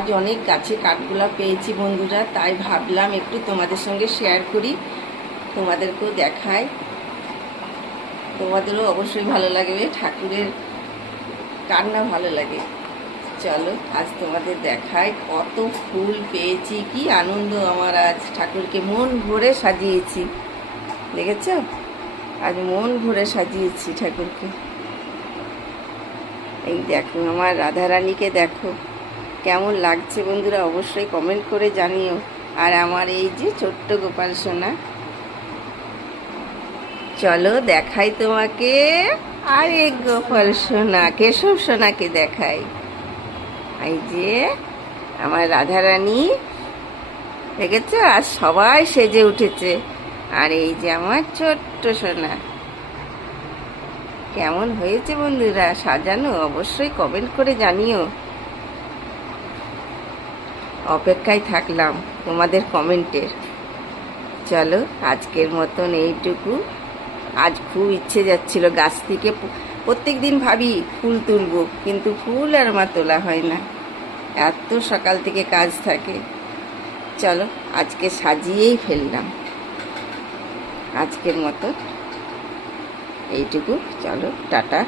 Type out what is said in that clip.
আজ অনেক গাছে কাঠগোলা পেয়েছি বন্ধুরা, তাই ভাবলাম একটু তোমাদের সঙ্গে শেয়ার করি, তোমাদেরকেও দেখাই, তোমাদেরও অবশ্যই ভালো লাগবে। ঠাকুরের কার না ভালো লাগে। চলো আজ তোমাদের দেখাই কত ফুল পেয়েছি, কি আনন্দ আমার। আজ ঠাকুরকে মন ভরে সাজিয়েছি, দেখেছ? আজ মন ভরে সাজিয়েছি ঠাকুরকে। এই দেখো আমার রাধারানীকে, দেখো কেমন লাগছে বন্ধুরা, অবশ্যই কমেন্ট করে জানিও। আর আমার এই যে ছোট্ট গোপাল সোনা, চলো দেখাই তোমাকে। আরে গোপাল সোনা, কেশব সোনাকে দেখাই। এই যে আমার রাধারানী, দেখেছ? আর সবাই সেজে উঠেছে। আর এই যে আমার ছোট্ট সোনা, কেমন হয়েছে বন্ধুরা সাজানো, অবশ্যই কমেন্ট করে জানিও। অপেক্ষায় থাকলাম তোমাদের কমেন্টের। চলো আজকের মতন এইটুকু। আজ খুব ইচ্ছে যাচ্ছিল গাছ থেকে, প্রত্যেক দিন ভাবি ফুল তুলবো, কিন্তু ফুল আর আমার তোলা হয় না, এত সকাল থেকে কাজ থাকে। চলো আজকে সাজিয়েই ফেললাম। আজকের মতো এইটুকু, চলো টাটা।